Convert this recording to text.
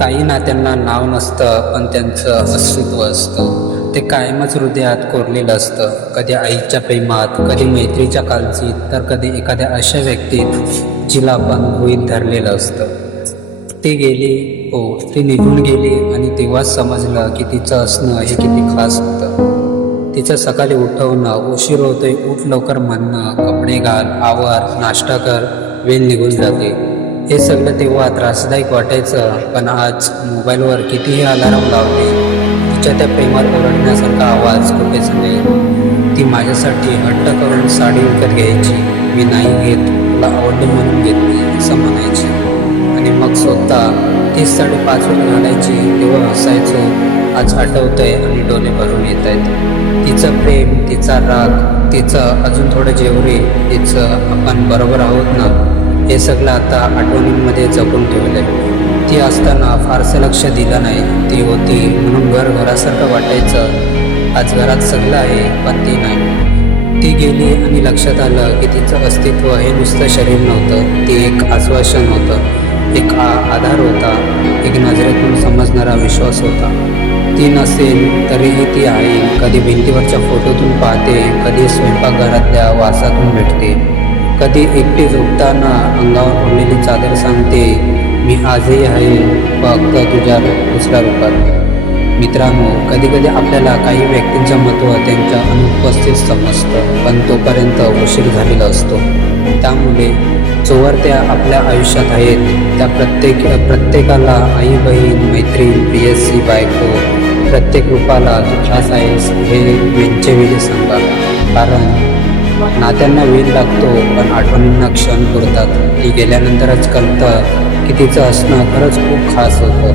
काही नात्यांना नाव नसतं, पण त्यांचं अस्तित्व असतं. ते कायमच हृदयात कोरलेलं असतं. कधी आईच्या प्रेमात, कधी मैत्रीच्या काळजीत, तर कधी एखाद्या अशा व्यक्तीत जिला आपण गृहीत धरलेलं असतं. ती गेली, हो, ती निघून गेली आणि तेव्हाच समजलं की तिचं असणं हे किती खास होतं. तिचं सकाळी उठवणं, उशीर होतोय उठ लवकर म्हणणं, कपडे घाल, आवर, नाश्ता कर, वेळ निघून जाते, हे सगळं तेव्हा त्रासदायक वाटायचं. पण आज मोबाईलवर कितीही अलार्म लावले, तिच्या त्या प्रेमात ओरडण्यासारखा आवाज कुठेच नाही. ती माझ्यासाठी हट्ट करून साडी विकत घ्यायची. मी नाही घेत, तुला आवडली म्हणून घेतली असं म्हणायची. आणि मग स्वतः तीच साडी 5 वेळा घालायची. तेव्हा हसायचो. आज आठवतंय आणि डोळे भरून येत आहेत. तिचं प्रेम, तिचा राग, तिचं अजून थोडं जेवढे, तिचं आपण बरोबर आहोत ना, हे सगळं आता आठवणींमध्ये जपून ठेवलंय. ती असताना फारसं लक्ष दिलं नाही. ती होती म्हणून घरासारखं वाटायचं. आज घरात सगळं आहे, पण ती नाही. ती गेली आणि लक्षात आलं की तिचं अस्तित्व हे नुसतं शरीर नव्हतं. ती एक आश्वासन होतं, एक आधार होता, एक नजरेतून समजणारा विश्वास होता. ती नसेल तरीही ती आहे. कधी भिंतीवरच्या फोटोतून पाहते, कधी स्वयंपाकघरातल्या वासातून भेटते, कधी एकटी झोपताना अंगावर ओढलेली चादर सांगते, मी आजही आहे, फक्त तुझ्या दुसऱ्या रूपात. मित्रांनो, कधी कधी आपल्याला काही व्यक्तींचं महत्त्व त्यांच्या अनुपस्थित समजतं, पण तोपर्यंत उशीर झालेला असतो. त्यामुळे जोवर त्या आपल्या आयुष्यात आहेत, त्या प्रत्येकाला आई, बहीण, मैत्रीण, प्रियसी, बायको, प्रत्येक रूपाला तू खास आहेस हे वेळचे सांगा. कारण नात्यांना वेळ लागतो, पण आठवणींना क्षण पुरतात. ती गेल्यानंतरच कळतं की तिचं असणं खरंच खूप खास होतं.